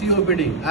COPD،